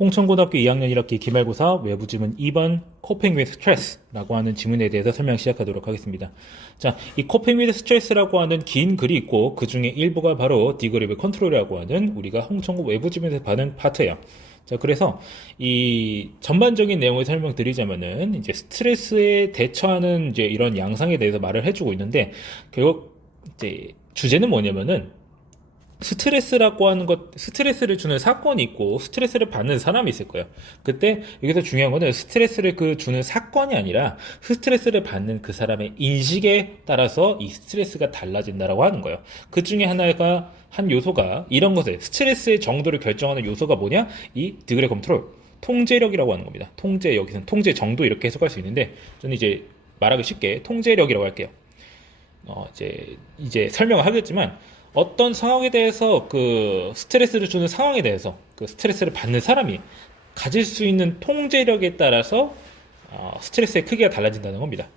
홍천고등학교 2학년 1학기 기말고사 외부 지문 2번 coping with stress라고 하는 지문에 대해서 설명 시작하도록 하겠습니다. 자, 이 coping with stress라고 하는 긴 글이 있고 그 중에 일부가 바로 디그리브 컨트롤이라고 하는 우리가 홍천고 외부 지문에서 받은 파트예요. 자, 그래서 이 전반적인 내용을 설명드리자면은 이제 스트레스에 대처하는 이제 이런 양상에 대해서 말을 해주고 있는데 결국 이제 주제는 뭐냐면은 스트레스라고 하는 스트레스를 주는 사건이 있고 스트레스를 받는 사람이 있을 거예요. 그때 여기서 중요한 거는 스트레스를 주는 사건이 아니라 스트레스를 받는 그 사람의 인식에 따라서 이 스트레스가 달라진다라고 하는 거예요. 그 중에 하나가 한 요소가 이런 것을 스트레스의 정도를 결정하는 요소가 뭐냐? 이 디그리 컨트롤, 통제력이라고 하는 겁니다. 여기서는 통제 정도 이렇게 해석할 수 있는데 저는 이제 말하기 쉽게 통제력이라고 할게요. 이제 설명을 하겠지만 어떤 상황에 대해서 그 스트레스를 주는 상황에 대해서 그 스트레스를 받는 사람이 가질 수 있는 통제력에 따라서 스트레스의 크기가 달라진다는 겁니다.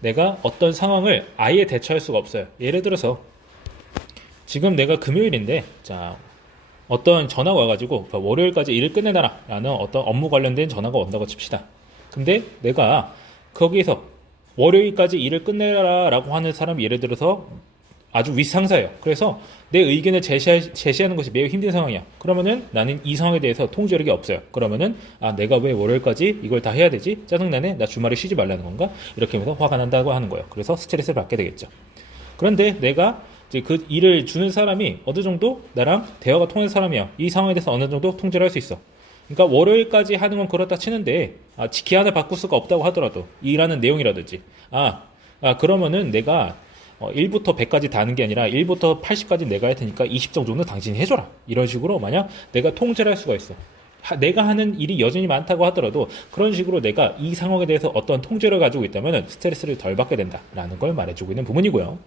내가 어떤 상황을 아예 대처할 수가 없어요. 예를 들어서 지금 내가 금요일인데 자 어떤 전화가 와가지고 월요일까지 일을 끝내놔라 라는 어떤 업무 관련된 전화가 온다고 칩시다. 근데 내가 거기에서 월요일까지 일을 끝내라 라고 하는 사람이 예를 들어서 아주 윗상사예요. 그래서 내 의견을 제시하는 것이 매우 힘든 상황이야. 그러면은 나는 이 상황에 대해서 통제력이 없어요. 그러면은 내가 왜 월요일까지 이걸 다 해야 되지? 짜증나네? 나 주말에 쉬지 말라는 건가? 이렇게 하면서 화가 난다고 하는 거예요. 그래서 스트레스를 받게 되겠죠. 그런데 내가 이제 그 일을 주는 사람이 어느 정도 나랑 대화가 통하는 사람이야. 이 상황에 대해서 어느 정도 통제를 할 수 있어. 그러니까 월요일까지 하는 건 그렇다 치는데 기한을 바꿀 수가 없다고 하더라도 일하는 내용이라든지 그러면은 내가 1부터 100까지 다 하는 게 아니라 1부터 80까지 내가 할 테니까 20 정도는 당신이 해줘라. 이런 식으로 만약 내가 통제를 할 수가 있어. 내가 하는 일이 여전히 많다고 하더라도 그런 식으로 내가 이 상황에 대해서 어떤 통제를 가지고 있다면 스트레스를 덜 받게 된다라는 걸 말해주고 있는 부분이고요.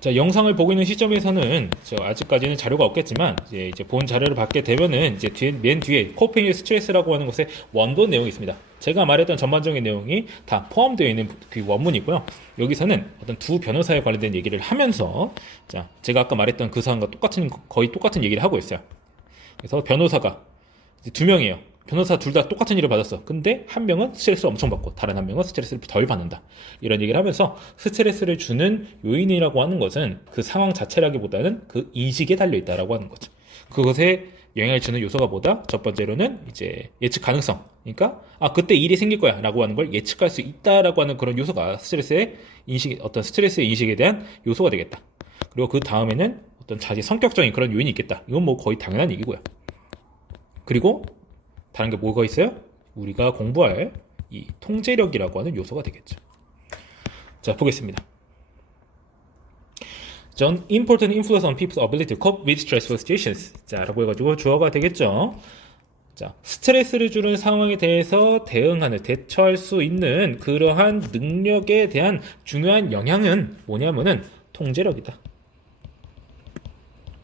자, 영상을 보고 있는 시점에서는 아직까지는 자료가 없겠지만 이제 본 자료를 받게 되면은 이제 맨 뒤에 코핑 스트레스라고 하는 것의 원본 내용이 있습니다. 제가 말했던 전반적인 내용이 다 포함되어 있는 그 원문이고요. 여기서는 어떤 두 변호사에 관련된 얘기를 하면서 자, 제가 아까 말했던 그 사람과 거의 똑같은 얘기를 하고 있어요. 그래서 변호사가 두 명이에요. 변호사 둘 다 똑같은 일을 받았어. 근데 한 명은 스트레스를 엄청 받고 다른 한 명은 스트레스를 덜 받는다. 이런 얘기를 하면서 스트레스를 주는 요인이라고 하는 것은 그 상황 자체라기보다는 그 인식에 달려있다라고 하는 거죠. 그것에 영향을 주는 요소가 뭐다? 첫 번째로는 이제 예측 가능성. 그러니까 그때 일이 생길 거야 라고 하는 걸 예측할 수 있다라고 하는 그런 요소가 어떤 스트레스의 인식에 대한 요소가 되겠다. 그리고 그 다음에는 어떤 자기 성격적인 그런 요인이 있겠다. 이건 뭐 거의 당연한 얘기고요. 그리고 다른 게 뭐가 있어요? 우리가 공부할 이 통제력이라고 하는 요소가 되겠죠. 자, 보겠습니다. John, important influence on people's ability to cope with stressful situations. 자, 라고 해가지고 주어가 되겠죠. 자, 스트레스를 주는 상황에 대해서 대처할 수 있는 그러한 능력에 대한 중요한 영향은 뭐냐면은 통제력이다.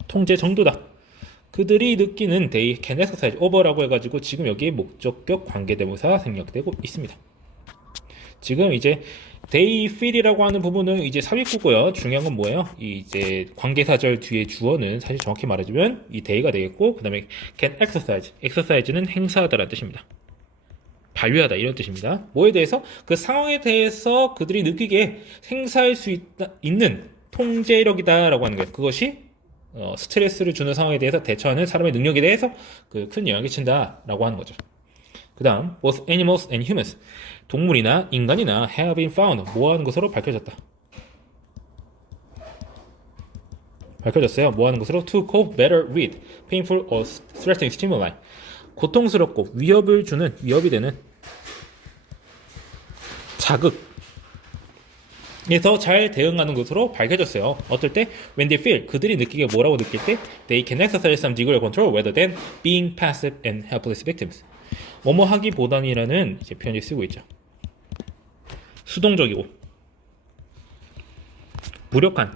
통제 정도다. 그들이 느끼는 they can exercise over라고 해가지고 지금 여기에 목적격 관계대명사 생략되고 있습니다. 지금 이제 they feel이라고 하는 부분은 이제 삽입구고요. 중요한 건 뭐예요? 이제 관계사절 뒤에 주어는 사실 정확히 말해주면 이 they가 되겠고 그 다음에 can exercise는 행사하다라는 뜻입니다. 반류하다 이런 뜻입니다. 뭐에 대해서? 그 상황에 대해서 그들이 느끼게 행사할 수 있는 통제력이다라고 하는 거예요. 그것이 스트레스를 주는 상황에 대해서 대처하는 사람의 능력에 대해서 그 큰 영향을 끼친다라고 하는 거죠. 그 다음 both animals and humans 동물이나 인간이나 have been found 뭐하는 것으로 밝혀졌어요. 뭐하는 것으로 to cope better with painful or threatening stimuli 고통스럽고 위협이 되는 자극에서 잘 대응하는 것으로 밝혀졌어요. 어떨 때? When they feel, 그들이 느끼게 뭐라고 느낄 때? They can exercise some degree of control rather than being passive and helpless victims. 뭐뭐 하기보단이라는 이제 표현을 쓰고 있죠. 수동적이고 무력한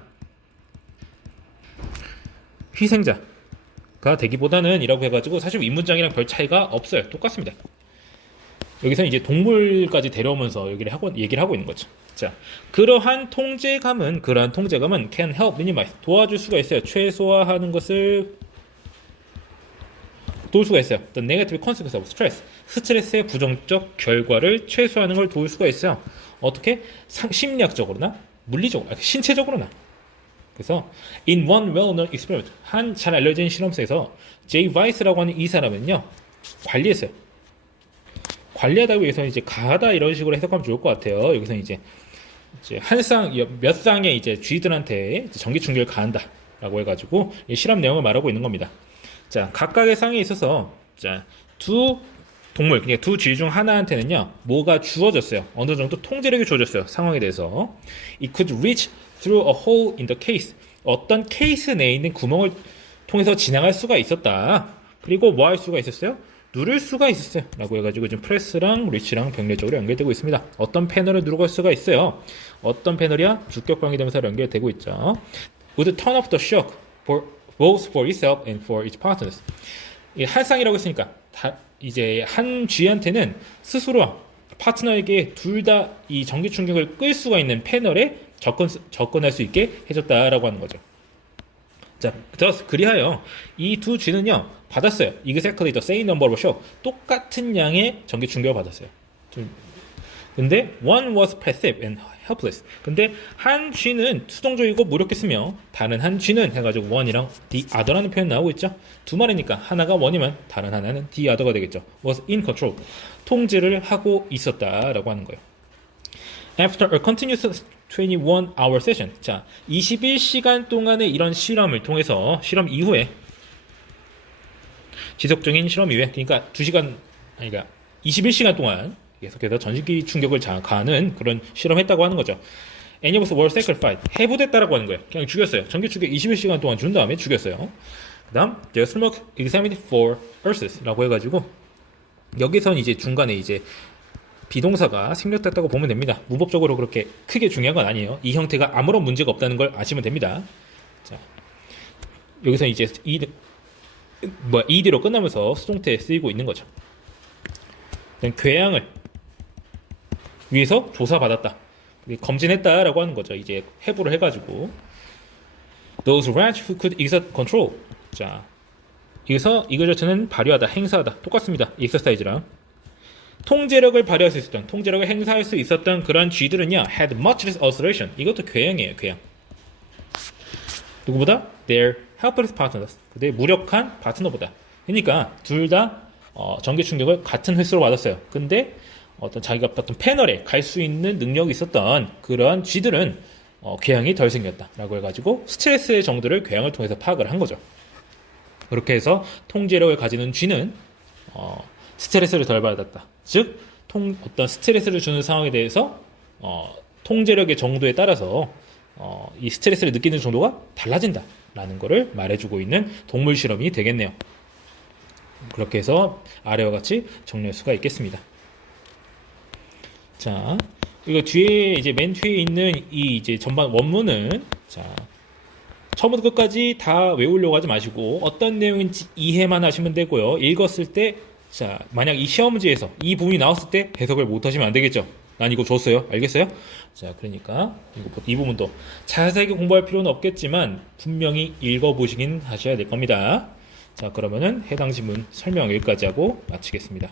희생자가 되기보다는 이라고 해가지고 사실 이 문장이랑 별 차이가 없어요. 똑같습니다. 여기서 이제 동물까지 데려오면서 얘기를 하고 있는 거죠. 자, 그러한 통제감은 can help minimize 도와줄 수가 있어요. 최소화하는 것을 도울 수가 있어요. The negative consequence of stress. 스트레스의 부정적 결과를 최소화하는 걸 도울 수가 있어요. 어떻게? 심리학적으로나 물리적으로, 신체적으로나. 그래서 in one well-known experiment, 한 잘 알려진 실험에서 제이 바이스라고 하는 이 사람은요 관리했어요. 관리하다고 해서 이제 가하다 이런 식으로 해석하면 좋을 것 같아요. 여기서 이제 몇 쌍의 이제 쥐들한테 전기 충격을 가한다라고 해가지고 이 실험 내용을 말하고 있는 겁니다. 자, 각각의 쌍에 있어서 두 동물, 그러니까 두 쥐 중 하나한테는요 뭐가 주어졌어요. 어느 정도 통제력이 주어졌어요. 상황에 대해서. It could reach through a hole in the case. 어떤 케이스 내에 있는 구멍을 통해서 지나갈 수가 있었다. 그리고 뭐 할 수가 있었어요? 누를 수가 있었어요. 라고 해가지고 지금 프레스랑 리치랑 병렬적으로 연결되고 있습니다. 어떤 패널을 누를 수가 있어요. 어떤 패널이야? 주격 관계대명사로 연결되고 있죠. Would turn off the shock for both for itself and for its partners. 한 쌍이라고 했으니까 이제 한 쥐한테는 스스로 파트너에게 둘 다 이 전기 충격을 끌 수가 있는 패널에 접근할 수 있게 해줬다라고 하는 거죠. 자, 그리하여 이 두 쥐는요 받았어요. Exactly the same number of shock. 똑같은 양의 전기 충격을 받았어요. 근데 one was passive and helpless. 근데 한 쥐는 수동적이고 무력했으며 다른 한 쥐는 해가지고 one이랑 the other라는 표현 나오고 있죠. 두 마리니까 하나가 one이면 다른 하나는 the other가 되겠죠. was in control. 통제를 하고 있었다라고 하는 거예요. After a continuous 21-hour session. 자, 21시간 동안의 이런 실험을 통해서 실험 이후에 지속적인 실험 이후에 그러니까 21시간 동안 계속해서 전기 충격을 가하는 그런 실험했다고 하는 거죠. Any of us were sacrificed. 해부됐다라고 하는 거예요. 그냥 죽였어요. 전기 충격 21시간 동안 준 다음에 죽였어요. 그다음 the smoke examined for ulcers 라고 해가지고 여기선 이제 중간에 이제 비동사가 생략됐다고 보면 됩니다. 문법적으로 그렇게 크게 중요한 건 아니에요. 이 형태가 아무런 문제가 없다는 걸 아시면 됩니다. 자, 여기서 이제 ED로 끝나면서 수동태에 쓰이고 있는 거죠. 궤양을 위해서 조사받았다. 검진했다라고 하는 거죠. 이제 해부를 해가지고 those rats who could exert control. 자, 여기서 이거 자체는 발휘하다, 행사하다 똑같습니다. exercise랑 통제력을 발휘할 수 있었던, 통제력을 행사할 수 있었던 그런 쥐들은요 had much less ulceration. 이것도 궤양이에요. 궤양. 누구보다? Their helpless partners. 그들의 무력한 파트너보다. 그러니까 둘 다 전기 충격을 같은 횟수로 받았어요. 근데 자기가 어떤 패널에 갈 수 있는 능력이 있었던 그러한 쥐들은 궤양이 덜 생겼다라고 해가지고 스트레스의 정도를 궤양을 통해서 파악을 한 거죠. 그렇게 해서 통제력을 가지는 쥐는 스트레스를 덜 받았다. 즉 어떤 스트레스를 주는 상황에 대해서 통제력의 정도에 따라서 이 스트레스를 느끼는 정도가 달라진다라는 것을 말해주고 있는 동물 실험이 되겠네요. 그렇게 해서 아래와 같이 정리할 수가 있겠습니다. 자, 이거 뒤에 이제 맨 뒤에 있는 이 이제 전반 원문은 자 처음부터 끝까지 다 외우려고 하지 마시고 어떤 내용인지 이해만 하시면 되고요. 읽었을 때 자 만약 이 시험 문제에서 이 부분이 나왔을 때 해석을 못 하시면 안 되겠죠. 난 이거 줬어요. 알겠어요? 자, 그러니까 이 부분도 자세하게 공부할 필요는 없겠지만 분명히 읽어보시긴 하셔야 될 겁니다. 자, 그러면은 해당 지문 설명 여기까지 하고 마치겠습니다.